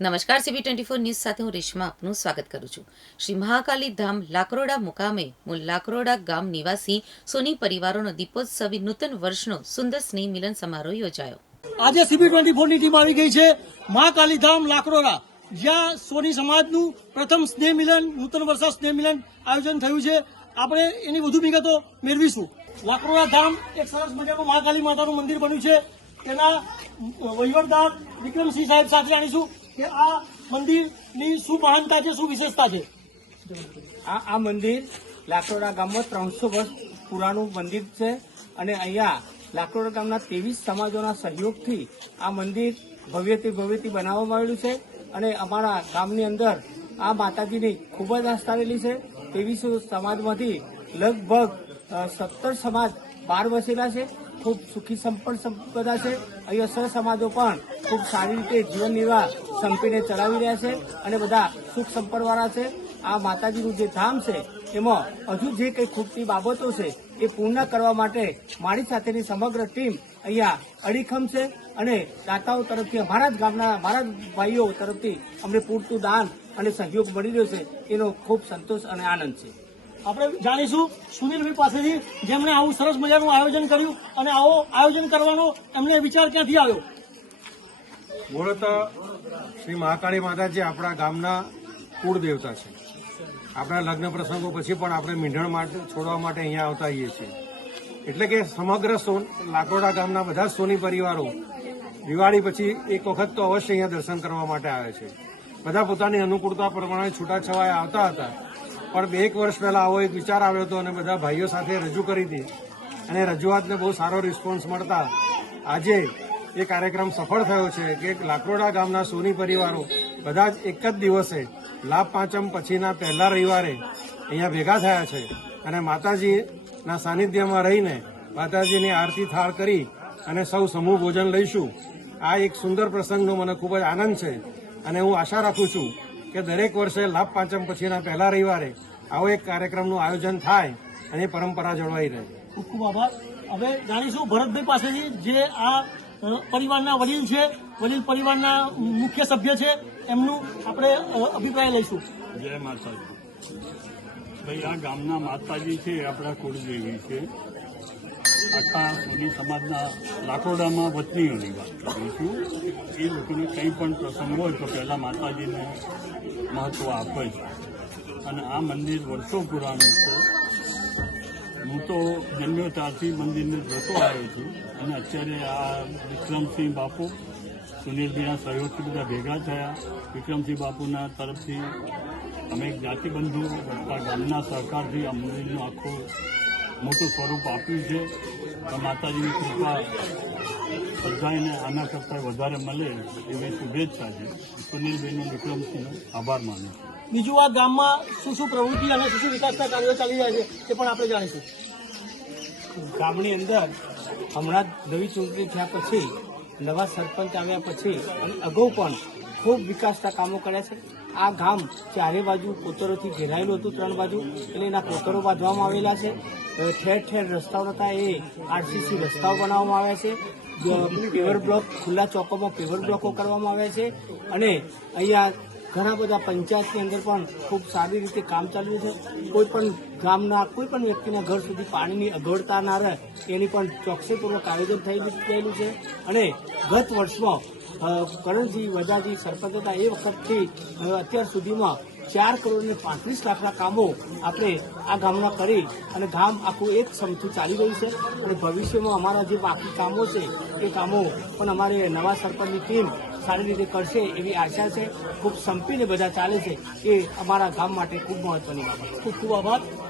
નમસ્કાર CB twenty four news સાથે હું રેશમા આપનું સ્વાગત કરું છું. શ્રી મહાકાલી ધામ લાકરોડા મુકામે મૂળ લાકરોડા ગામ નિવાસી સોની પરિવારોનો દીપોત્સવી નૂતન વર્ષનો સુંદર સ્નેહ મિલન સમારોહ યોજાયો. આજે સીબી ટ્વેન્ટી ફોરની ટીમ આવી ગઈ છે. મહાકાલી ધામ લાકરોડા, જ્યાં સોની સમાજનું પ્રથમ સ્નેહ મિલન, નૂતન વર્ષા સ્નેહ મિલન આયોજન થયું છે. આપણે એની વધુ વિગતો મેળવીશું. લાકરોડા ધામ એક સરસ મજાનું મહાકાલી માતાનું મંદિર બન્યું છે. તેના વહીવટદાર વિક્રમસિંહ સાહેબ સાથે જાણીશું કે આ મંદિરની શું મહાનતા છે, શું વિશેષતા છે? આ આ મંદિર લાકડોડા ગામમાં ત્રણસો વર્ષ પુરાણું મંદિર છે અને અહીંયા લાકડોડા ગામના ત્રેવીસ સમાજોના સહયોગથી આ મંદિર ભવ્યથી ભવ્યથી બનાવવામાં આવેલું છે અને અમારા ગામની અંદર આ માતાજીની ખૂબ જ આસ્થા રહેલી છે. ત્રેવીસો સમાજમાંથી લગભગ સત્તર સમાજ બાર વસેલા છે. ખૂબ સુખી, સંપન્ન સંપદા છે. અહીંયા સહ સમાજો પણ ખૂબ સારી રીતે જીવન નિર્વાહ સંપીને ચડાવી રહ્યા છે અને બધા સુખ સંપર્કવાળા છે. આ માતાજીનું જે ધામ છે, એમાં હજુ જે કંઈ ખૂટતી બાબતો છે, એ પૂર્ણ કરવા માટે મારી સાથેની સમગ્ર ટીમ અહીંયા અડીખમ છે અને દાતાઓ તરફથી, અમારા જ ગામના, અમારા જ ભાઈઓ તરફથી અમને પૂરતું દાન અને સહયોગ મળી રહ્યો છે. એનો ખૂબ સંતોષ અને આનંદ છે. આપણે જાણીશું સુનિલભાઈ પાસેથી જેમણે આવું સરસ મજાનું આયોજન કર્યું અને આવો આયોજન કરવાનો એમને વિચાર ક્યાંથી આવ્યો? મૂળતઃ શ્રી મહાકાળી માતાજી આપણા ગામના કુળ દેવતા છે. આપણા લગ્ન પ્રસંગો પછી પણ આપણે મીંઢણ માટે, છોડવા માટે અહીંયા આવતા આવીએ છીએ. એટલે કે સમગ્ર સોન લાકોડા ગામના બધા સોની પરિવારો દિવાળી પછી એક વખત તો અવશ્ય અહીંયા દર્શન કરવા માટે આવે છે. બધા પોતાની અનુકૂળતા પ્રમાણે છૂટાછવાયા આવતા હતા. પણ બે એક વર્ષ પહેલા આવો એક વિચાર આવ્યો હતો અને બધા ભાઈઓ સાથે રજૂ કરી હતી. અને રજૂઆતને બહુ સારો રિસ્પોન્સ મળતા આજે એ કાર્યક્રમ સફળ થયો છે કે લાકરોડા ગામના સોની પરિવારો બધા જ એક જ દિવસે લાભ પાંચમ પછીના પહેલા રવિવારે અહીંયા ભેગા થયા છે. અને માતાજીના સાનિધ્યમાં રહીને માતાજીની આરતી થાળ કરી અને સૌ સમૂહ ભોજન લઈશું. આ એક સુંદર પ્રસંગનો મને ખૂબ જ આનંદ છે અને હું આશા રાખું છું કે દરેક વર્ષે લાભ પાંચમ પછીના પહેલા રવિવારે આવો એક કાર્યક્રમનું આયોજન થાય અને પરંપરા જળવાઈ રહે. ખૂબ ખૂબ આભાર. હવે જાણીશું ભરતભાઈ પાસેથી જે આ પરિવારના વડીલ છે, વડીલ પરિવારના મુખ્ય સભ્ય છે, એમનું આપણે અભિપ્રાય લઈશું. જય માતાજી. ભાઈ, આ ગામના માતાજી છે આપણા કુળદેવી છે. આખા સોની સમાજના લાકોડામાં વતનીઓની વાત કરીશું એ લોકોને કંઈ પણ પ્રસંગ હોય તો પહેલાં માતાજીને મહત્ત્વ આપે છે. અને આ મંદિર વર્ષો પુરાણું છે. હું તો જન્મ્યો ત્યારથી મંદિરને જોતો આવ્યો છું. અને અત્યારે આ વિક્રમસિંહ બાપુ, સુનિલભાઈના સહયોગથી બધા ભેગા થયા. વિક્રમસિંહ બાપુના તરફથી અમે એક જ્ઞાતિબંધુ બધા ગામના સહકારથી આ મંદિરનું આખું મોટું સ્વરૂપ આપ્યું છે. માતાજીની કૃપા બધાને આના કરતાં વધારે મળે એવી શુભેચ્છા છે. સુનિલભાઈનો વિક્રમસિંહનો આભાર માનું છું. બીજું આ ગામમાં શું શું પ્રવૃત્તિ અને શું શું વિકાસના કાર્યો ચાલી રહ્યા છે તે પણ આપણે જાણીશું. ગામની અંદર હમણાં નવી ચૂંટણી થયા પછી, નવા સરપંચ આવ્યા પછી અને અગાઉ પણ ખૂબ વિકાસના કામો કર્યા છે. આ ગામ ચારે બાજુ કોતરોથી ઘેરાયેલું હતું, ત્રણ બાજુ, એટલે એના કોતરો બાંધવામાં આવેલા છે. ઠેર ઠેર રસ્તાઓ હતા, એ આરસીસી રસ્તાઓ બનાવવામાં આવ્યા છે. પેવર બ્લોક, ખુલ્લા ચોકોમાં પેવર બ્લોકો કરવામાં આવ્યા છે. અને અહીંયા ઘણા બધા પંચાયતની અંદર પણ ખૂબ સારી રીતે કામ ચાલ્યું છે. કોઈ પણ ગામના, કોઈ પણ વ્યક્તિના ઘર સુધી પાણીની અગવડતા ના રહે, એની પણ ચોકસીપૂર્વક આયોજન થઈ ગયેલું છે. અને ગત વર્ષમાં કરણજી વજાજી સરપંચ હતા એ વખતથી અત્યાર સુધીમાં ચાર કરોડ ને પાંત્રીસ લાખના કામો આપણે આ ગામના કરી અને ગામ આખું એક સમથું ચાલી રહ્યું છે. અને ભવિષ્યમાં અમારા જે બાકી કામો છે, એ કામો પણ અમારે નવા સરપંચની ટીમ સારી રીતે કરશે એવી આશા છે. ખૂબ સંપીને બધા ચાલે છે. એ અમારા ગામ માટે ખૂબ મહત્વની બાબત. ખૂબ ખૂબ આભાર.